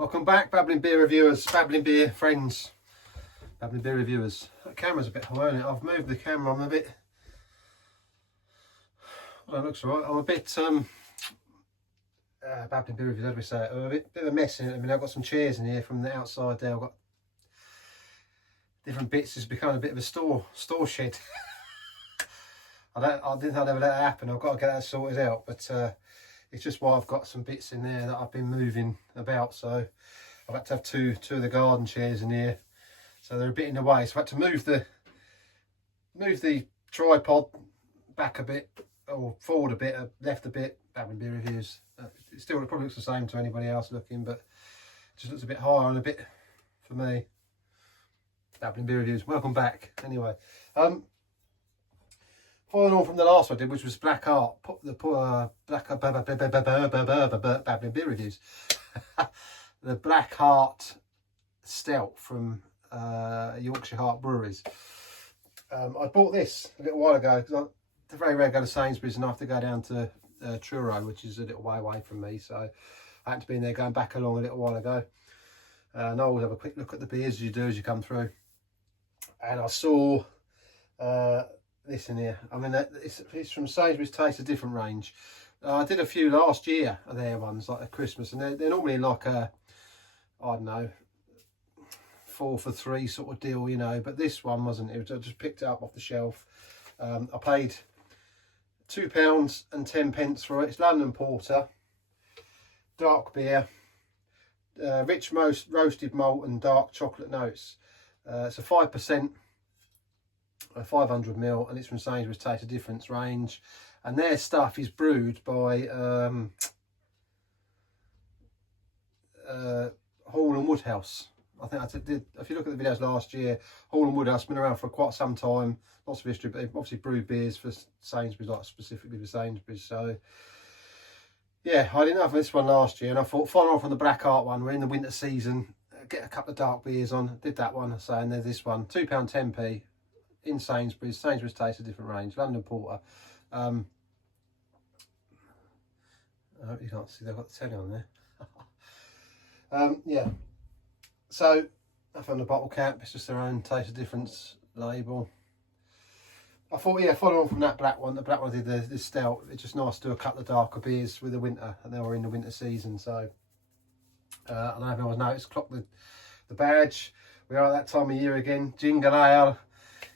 Welcome back, Babbling Beer reviewers, Babbling Beer friends, Babbling Beer reviewers. That camera's a bit high, isn't it? I've moved the camera, I'm a bit... Well, that looks alright. I'm a bit, Babbling Beer reviewers, how do we say it? I'm a bit of a mess in it. I mean, I've got some chairs in here from the outside there. I've got different bits. It's become a bit of a store shed. I didn't think I'd ever let that happen. I've got to get that sorted out, but it's just why I've got some bits in there that I've been moving about. So I've had to have two of the garden chairs in here, so they're a bit in the way. So I've had to move the tripod back a bit, or forward a bit, left a bit. Babbling Beer reviews. It still probably looks the same to anybody else looking, but it just looks a bit higher and a bit for me. Babbling Beer reviews. Welcome back. Anyway, following on from the last one I did, which was Black Art, Babbling Beer reviews. The Black Heart Stout from Yorkshire Heart Breweries. I bought this a little while ago because it's very rare to go to Sainsbury's and I have to go down to Truro, which is a little way away from me. So I had to be in there going back along a little while ago. And I always have a quick look at the beers as you do as you come through. And I saw this in here. I mean, it's from Sainsbury's Taste a Different range. I did a few last year of their ones, like at Christmas, and they're normally like a, I don't know, 4 for 3 sort of deal, you know. But this one wasn't. I just picked it up off the shelf. I paid £2.10 for it. It's London Porter, dark beer, rich roasted malt and dark chocolate notes. It's a 5%, 500ml, and it's from Sainsbury's Taste of Difference range. And their stuff is brewed by Hall and Woodhouse. I think I did. If you look at the videos last year, Hall and Woodhouse been around for quite some time. Lots of history, but they've obviously brewed beers for Sainsbury's, like specifically for Sainsbury's. So yeah, I didn't have this one last year, and I thought, following on from the Black Art one, we're in the winter season, get a couple of dark beers on. Did that one, so, and then this one, £2.10p in Sainsbury's. Sainsbury's Taste a Different range, London Porter. I hope you can't see, they've got the telly on there. Yeah, so I found the bottle cap. It's just their own Taste of Difference label. I thought, yeah, following on from that black one, the black one did the stout. It's just nice to do a couple of darker beers with the winter, and now we're in the winter season. So I don't know if anyone's noticed, clock the badge. We are at that time of year again. Jingle Ale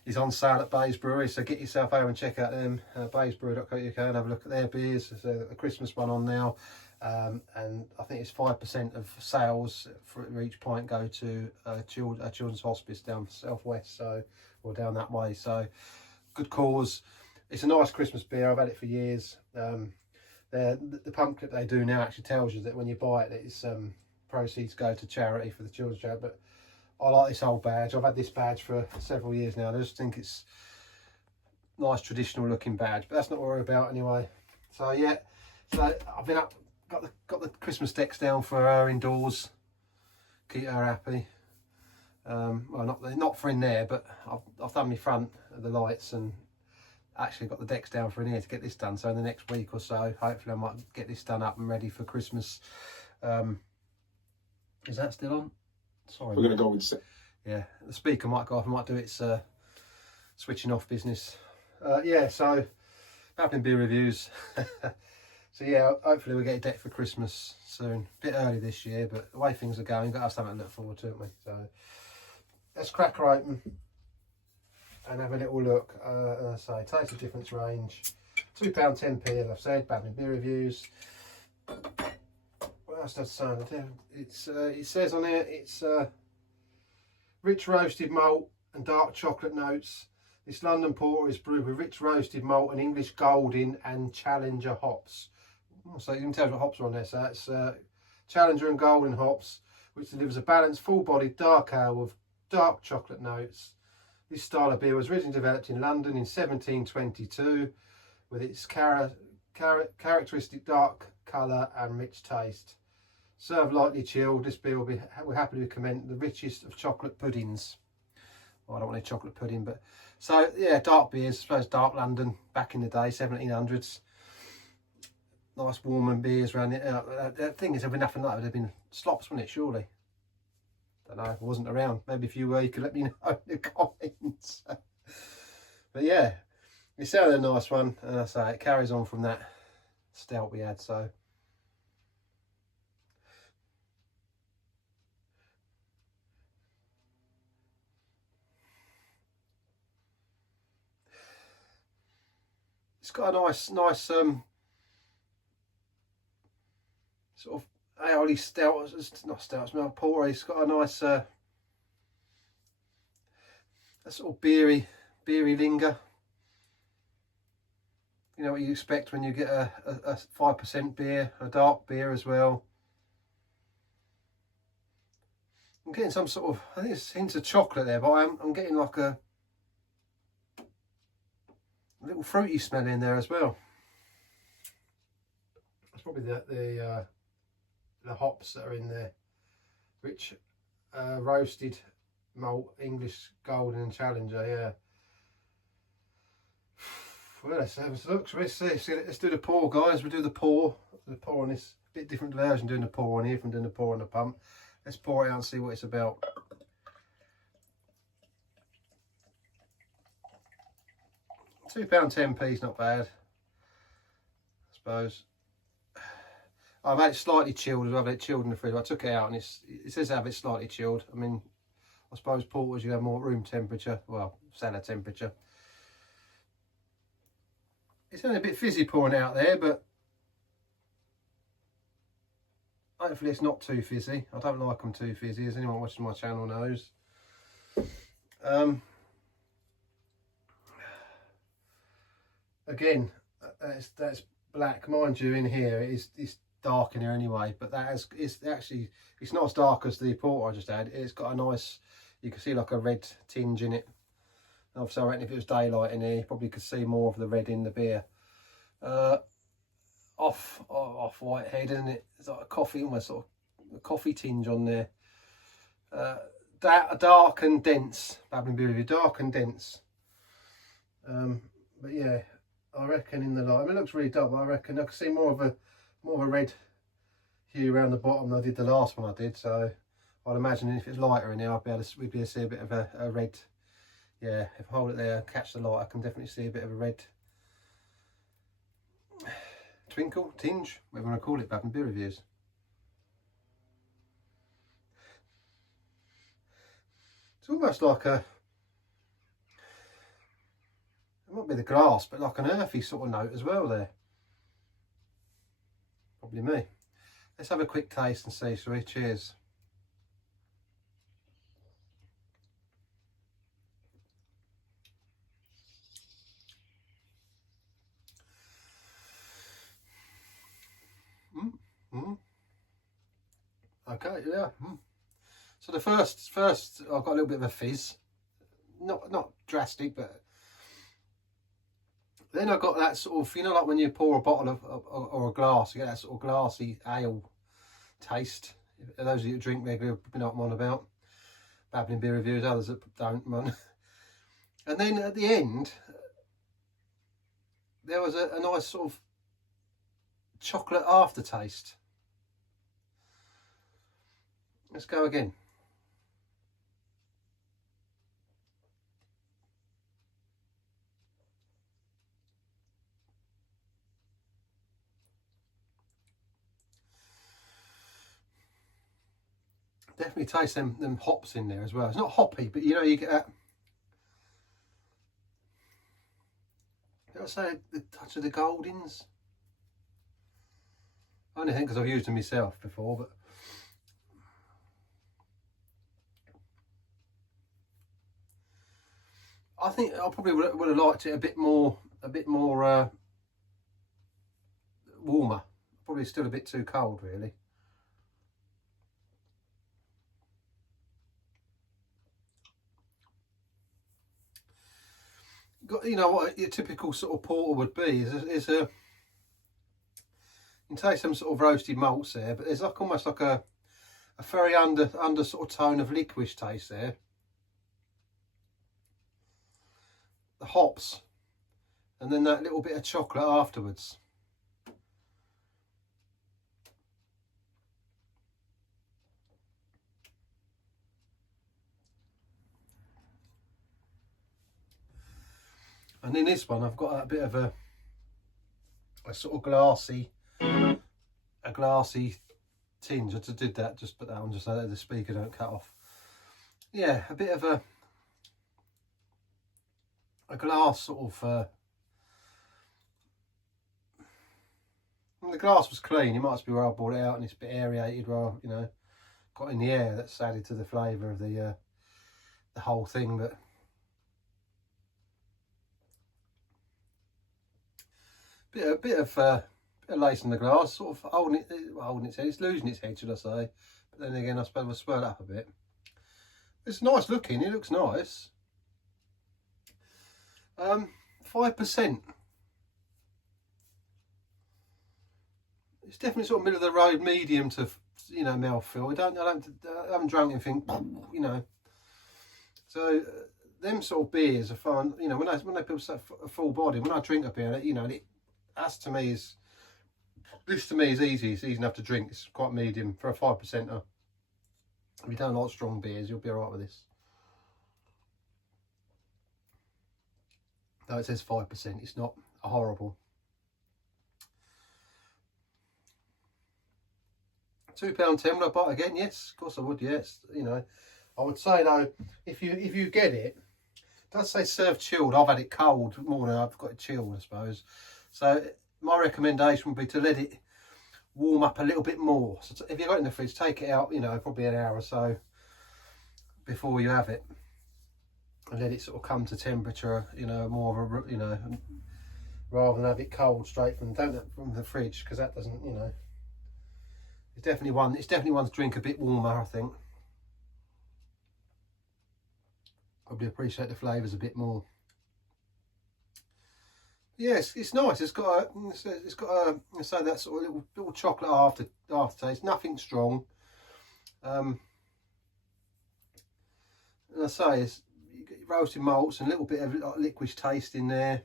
is on sale at Bayes Brewery, so get yourself over and check out them, baysbrewery.co.uk, and have a look at their beers. There's a Christmas one on now, and I think it's 5% of sales for each pint go to a children's hospice down southwest, so or down that way. So good cause. It's a nice Christmas beer. I've had it for years. The pump clip they do now actually tells you that when you buy it, it's proceeds go to charity for the children's charity. But I like this old badge. I've had this badge for several years now. I just think it's a nice traditional looking badge, but that's not what we're about anyway. So yeah, so I've been up, got the Christmas decks down for her indoors, keep her happy. Well, not for in there, but I've done my front of the lights and actually got the decks down for in here to get this done. So in the next week or so, hopefully I might get this done up and ready for Christmas. Is that still on? Sorry, we're going to go with... Yeah, the speaker might go off. I might do its switching off business. Yeah, so Babbling Beer reviews. So yeah, hopefully we'll get a deck for Christmas soon. A bit early this year, but the way things are going, got to have something to look forward to, haven't we? So let's crack her open and have a little look. As I say, Taste of Difference range, £2.10p, as I've said. Babbling Beer reviews. What else does it say? It says on here it's rich roasted malt and dark chocolate notes. This London Porter is brewed with rich roasted malt and English Golden and Challenger hops. So you can tell what hops are on there. So that's Challenger and Golden hops, which delivers a balanced, full-bodied dark ale with dark chocolate notes. This style of beer was originally developed in London in 1722, with its characteristic dark colour and rich taste. Served lightly chilled, this beer will happily recommend the richest of chocolate puddings. Well, I don't want any chocolate pudding, but so yeah, dark beers. I suppose dark London back in the day, 1700s. nice warm beers around it. The thing is, there'd be nothing like it. Would have been slops, wouldn't it? Surely. Don't know. If I wasn't around. Maybe if you were, you could let me know in the comments. But yeah, it sounded a nice one, and I say it carries on from that stout we had. So it's got a nice sort of ale stout. It's not stout, it's not porter. It's got a nice a sort of beery linger. You know what you expect when you get a 5% beer, a dark beer as well. I'm getting some sort of, I think it's hints of chocolate there, but I'm getting like a little fruity smell in there as well. It's probably the hops that are in there, rich roasted malt, English Golden and Challenger, yeah. Well, let's have a look. Let's do the pour, guys. We'll do the pour. The pour on this bit different version doing the pour on here from doing the pour on the pump. Let's pour it out and see what it's about. £2.10p is not bad, I suppose. I've had it slightly chilled as well. I've had it chilled in the fridge. I took it out and it says have it slightly chilled. I mean, I suppose porters you have more room temperature, well, cellar temperature. It's only a bit fizzy pouring out there, but hopefully it's not too fizzy. I don't like them too fizzy, as anyone watching my channel knows. Again, that's black, mind you. In here it's dark in here anyway, but it's not as dark as the porter I just had. It's got a nice, you can see like a red tinge in it. Obviously, I reckon if it was daylight in here, you probably could see more of the red in the beer. Off white head, isn't it? It's like a coffee, almost sort of a coffee tinge on there. Dark and dense. Babbling beer review, dark and dense. But yeah, I reckon in the light, I mean, it looks really dark, but I reckon I can see more of a red hue around the bottom than I did the last one I did. So I'd imagine if it's lighter in there, we'd be able to see a bit of a red. Yeah, if I hold it there, catch the light, I can definitely see a bit of a red twinkle, tinge, whatever you want to call it, Babbling beer reviews. It's almost like it might be the glass, but like an earthy sort of note as well there. Probably me. Let's have a quick taste and see, shall we? Cheers. Okay, yeah. So the first I've got a little bit of a fizz, not drastic, but then I got that sort of, you know, like when you pour a bottle of or a glass, you get that sort of glassy ale taste. Those of you who drink regularly know what I'm on about. Babbling beer reviews, others that don't, man. And then at the end, there was a nice sort of chocolate aftertaste. Let's go again. Definitely taste them hops in there as well. It's not hoppy, but you know, you get that. Did I say the touch of the Goldings? I only think because I've used them myself before, but I think I probably would have liked it a bit more warmer. Probably still a bit too cold, really. You know what your typical sort of porter would be is you can taste some sort of roasted malts there, but there's like almost like a very under sort of tone of licorice taste there. The hops, and then that little bit of chocolate afterwards. And in this one, I've got a bit of a sort of glassy tinge. I just did that, just put that on just so that the speaker don't cut off. Yeah, a bit of a glass sort of. The glass was clean. It might be where I brought it out and it's a bit aerated, where you know, got in the air. That's added to the flavour of the whole thing. But a bit of lace in the glass, sort of holding its head. It's losing its head, should I say? But then again, I suppose I'll swirl it up a bit. It's nice looking. It looks nice. 5%. It's definitely sort of middle of the road, medium to, you know, mouthfeel. I haven't drunk anything, you know. So them sort of beers are fun. You know, when they put a full body, when I drink a beer, you know, this to me is easy. It's easy enough to drink. It's quite medium for a 5%er. If you don't like strong beers, you'll be alright with this. Though it says 5%, it's not horrible. £2.10 would I buy it again? Yes, of course I would. Yes, you know, I would say though, if you get it, does say serve chilled. I've had it cold more than I've got it chilled, I suppose. So my recommendation would be to let it warm up a little bit more. So if you've got it in the fridge, take it out, you know, probably an hour or so before you have it, and let it sort of come to temperature, you know, more of a, you know, rather than have it cold straight from the fridge, because that doesn't, you know. It's definitely one to drink a bit warmer, I think. Probably appreciate the flavours a bit more. Yes, it's nice. It's got a say that sort of little chocolate aftertaste. Nothing strong. And I say it's roasted malts and a little bit of like licorice taste in there.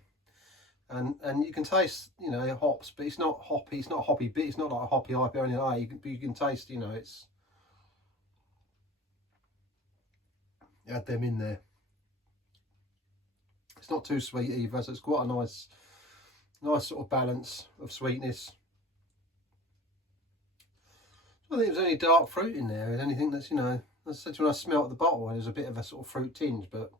And you can taste, you know, hops, but it's not hoppy. It's not a hoppy bit. It's not like a hoppy IPA or anything like that. You can taste, you know, it's add them in there. It's not too sweet either, so it's quite a nice sort of balance of sweetness. I don't think there's any dark fruit in there. There's anything that's, you know, as I said when I smelt the bottle, there's a bit of a sort of fruit tinge, but.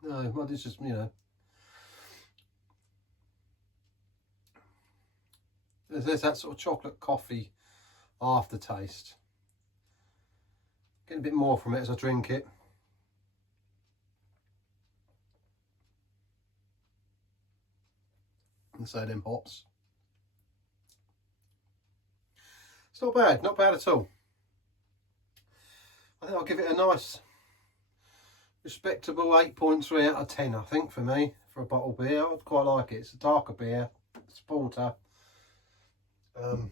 No, well, it's just, you know, there's that sort of chocolate coffee aftertaste. Get a bit more from it as I drink it. And so them hops. It's not bad at all. I think I'll give it a nice respectable 8.3 out of 10, I think, for me, for a bottle beer. I'd quite like it. It's a darker beer, it's porter. And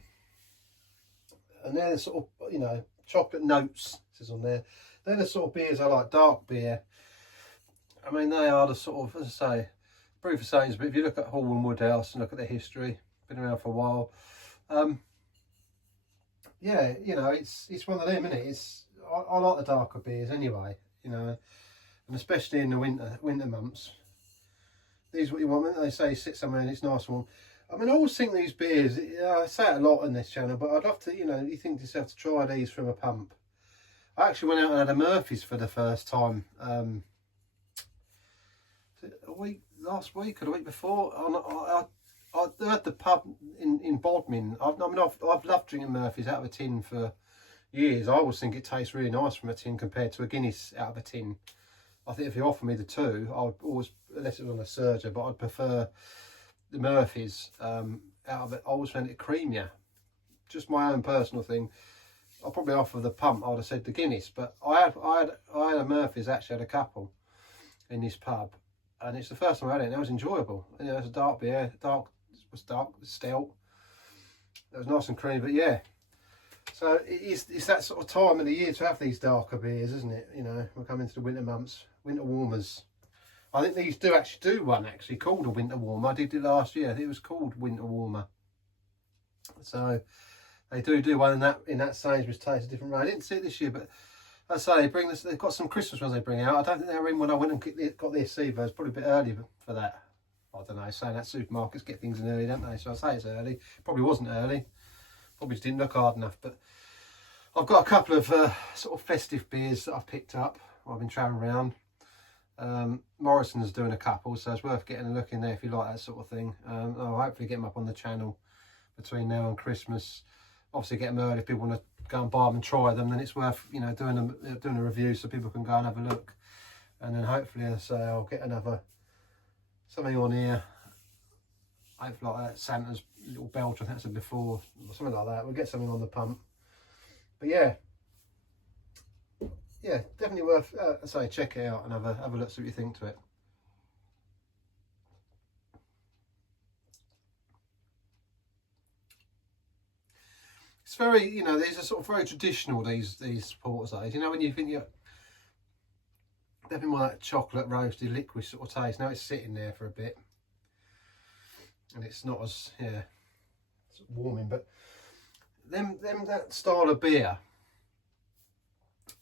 they're the sort of, you know, chocolate notes, it says on there. They're the sort of beers I like, dark beer. I mean, they are the sort of, as I say, proof of Sainsbury. If you look at Hall and Woodhouse and look at the history, been around for a while. Yeah, you know, it's one of them, isn't it? I like the darker beers anyway, you know. And especially in the winter months, these are what you want. When they say sit somewhere and it's nice and warm. I mean, I always think these beers, I say it a lot on this channel, but I'd love to, you know, you think to yourself to try these from a pump. I actually went out and had a Murphy's for the first time. Last week or the week before. I had the pub in Bodmin. I've loved drinking Murphy's out of a tin for years. I always think it tastes really nice from a tin compared to a Guinness out of a tin. I think if you offer me the two, I would always, unless it was on a Surger, but I'd prefer the Murphy's out of it. I always found it creamier. Just my own personal thing. I'll probably offer the pump. I would have said the Guinness, but I had a Murphy's. Actually, had a couple in this pub, and it's the first time I had it. And it was enjoyable. You know, it's a dark beer, dark stout. It was nice and creamy, but yeah. So it's that sort of time of the year to have these darker beers, isn't it? You know, we're coming to the winter months, winter warmers. I think these do one called a winter warmer. I did it last year. I think it was called winter warmer. So They do one in that Sainsbury's Taste of Different range. I didn't see it this year, but I say they bring this. They've got some Christmas ones they bring out. I don't think they were in when I went and got this either. It's probably a bit early for that. I don't know. Saying that supermarkets get things in early, don't they? So I say it's early. Probably wasn't early. Probably just didn't look hard enough. But I've got a couple of sort of festive beers that I've picked up while I've been travelling around. Morrison's doing a couple, so it's worth getting a look in there if you like that sort of thing. I'll hopefully get them up on the channel between now and Christmas. Obviously get them early if people want to go and buy them and try them, then it's worth, you know, doing a review so people can go and have a look. And then hopefully, as I say, I'll get something on here, hopefully like that Santa's little belch, I think I said before, or something like that. We'll get something on the pump. But yeah, definitely worth, I say, check it out and have a look, see what you think to it. It's very, you know, these are sort of very traditional, these porters. You know, when you think you're definitely more that chocolate roasted liquid sort of taste. Now it's sitting there for a bit, and it's not as it's warming. But them that style of beer,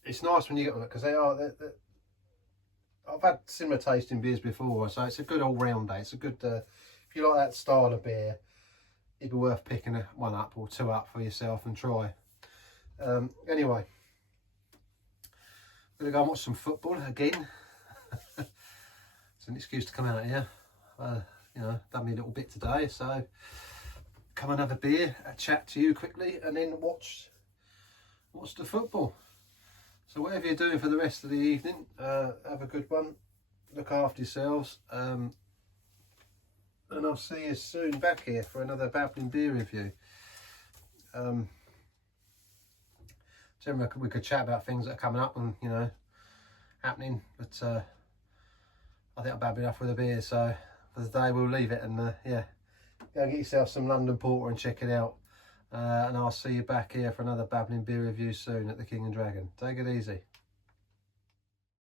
it's nice when you get them because I've had similar tasting beers before, so it's a good all round day. It's a good if you like that style of beer, it'd be worth picking one up or two up for yourself and try. Anyway, I'm going to go and watch some football again. It's an excuse to come out here. You know, done me a little bit today, so come and have a beer, a chat to you quickly, and then watch the football. So whatever you're doing for the rest of the evening, have a good one. Look after yourselves. And I'll see you soon back here for another Babbling beer review. Generally, we could chat about things that are coming up and, you know, happening, but I think I've babbled enough with a beer, so for the day we'll leave it and yeah, go and get yourself some London Porter and check it out. And I'll see you back here for another Babbling beer review soon at the King and Dragon. Take it easy.